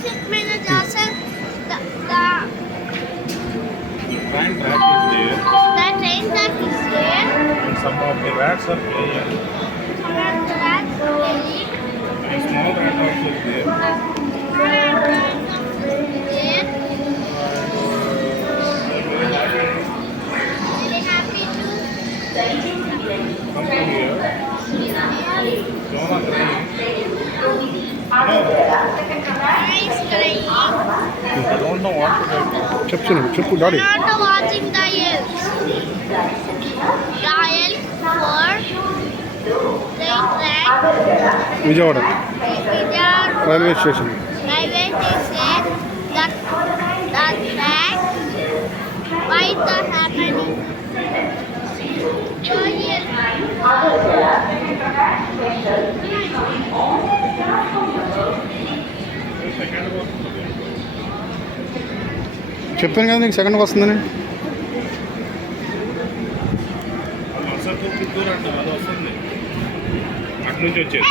said the, the, Train track is there the train track is there. and some of the rats are playing. Some of the rats playing. And small rat also is there. Small rats also is there. Very happy to Come here. I don't know what to do. Chip, chip, chip, daddy. I'm not watching Dial. Dial for train Vijayawada. Vijayawada. Railway station. Railway station. That, that track. Why is that happening? చెప్పాను కదా నీకు సెకండ్కి వస్తుందని. అటు నుంచి వచ్చేది.